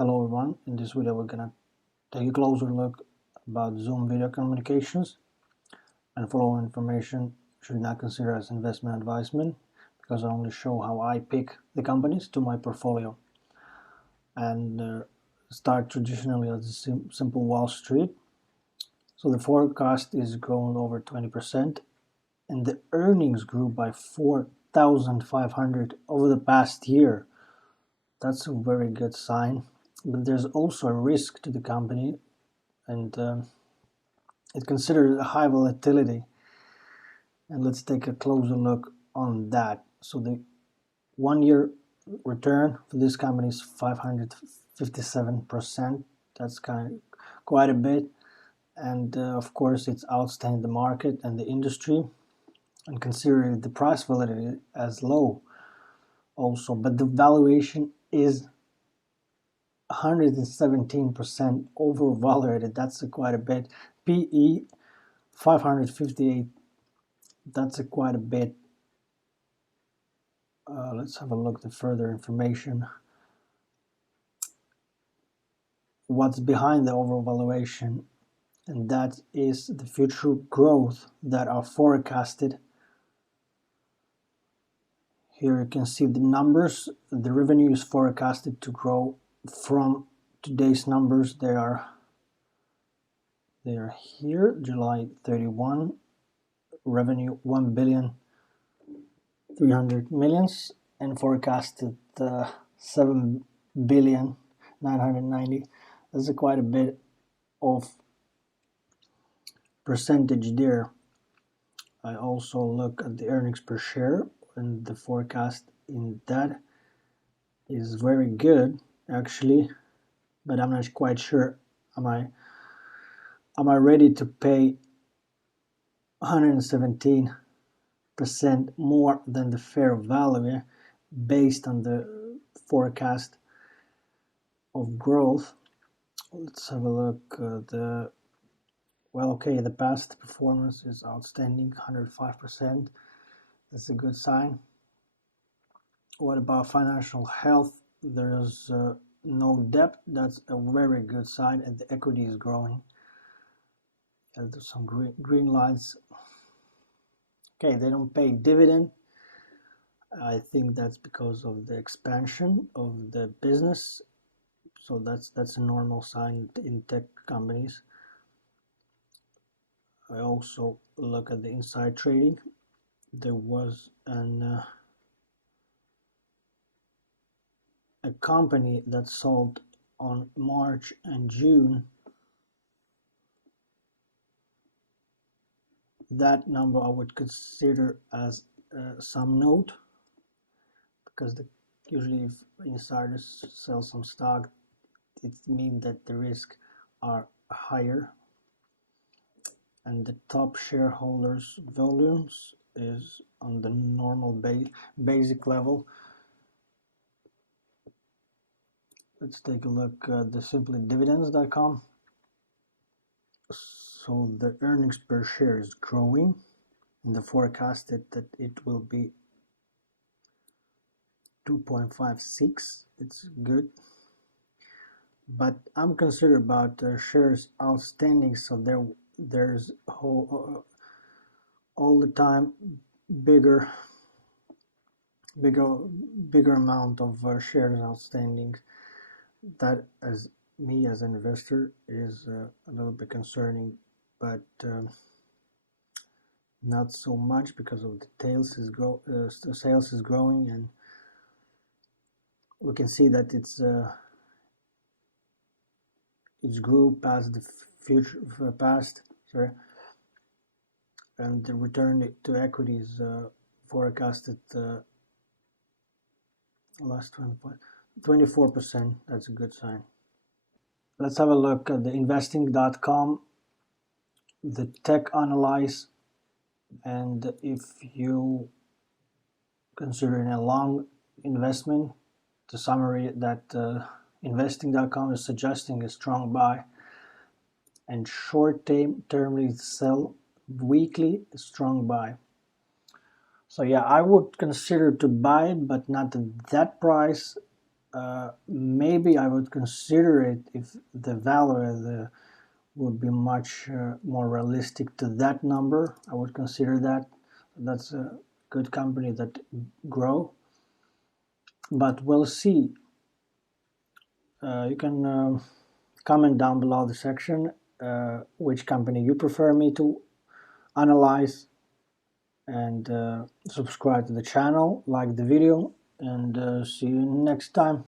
Hello everyone, in this video we're gonna take a closer look about Zoom video communications, and following information should not consider as investment advisement because I only show how I pick the companies to my portfolio and start traditionally as a simple Wall Street. So the forecast is growing over 20% and the earnings grew by 4,500 over the past year. That's a very good sign. But there's also a risk to the company, and it considers high volatility. And let's take a closer look on that. So the 1-year return for this company is 557%. That's quite a bit, and of course it's outstanding the market and the industry, and considering the price volatility as low also, but the valuation is 117% overvalued. That's quite a bit. PE 558. That's quite a bit. Let's have a look at further information. What's behind the overvaluation, and that is the future growth that are forecasted. Here you can see the numbers. The revenue is forecasted to grow from today's numbers. They are here, July 31. Revenue 1,300,000,000 and forecasted 7,990,000,000. That's quite a bit of percentage there. I also look at the earnings per share, and the forecast in that is very good actually, but I'm not quite sure. Am I ready to pay 117% more than the fair value based on the forecast of growth? Let's have a look. The past performance is outstanding, 105%. That's a good sign. What about financial health? There's no debt. That's a very good sign, and the equity is growing. There's some green lights. Okay, they don't pay dividend. I think that's because of the expansion of the business. So that's a normal sign in tech companies. I also look at the inside trading. There was a company that sold on March and June. That number I would consider as some note, because usually if insiders sell some stock, it means that the risks are higher, and the top shareholders volumes is on the normal basic level. Let's take a look at the simplydividends.com. So the earnings per share is growing, and the forecasted that it will be 2.56. It's good, but I'm concerned about shares outstanding. So there's all the time bigger amount of shares outstanding. That, as me as an investor, is a little bit concerning, but not so much, because of the sales is growing, and we can see that it's grew past the past, and the return to equity is forecasted last 24%. That's a good sign. Let's have a look at the investing.com, the tech analyze, and if you consider a long investment, the summary that investing.com is suggesting a strong buy, and short-termly sell, weekly strong buy. So yeah, I would consider to buy it, but not at that price. maybe I would consider it if the value would be much more realistic to that number. I would consider that. That's a good company that grow. But we'll see. You can comment down below the section which company you prefer me to analyze, and subscribe to the channel, like the video, and see you next time.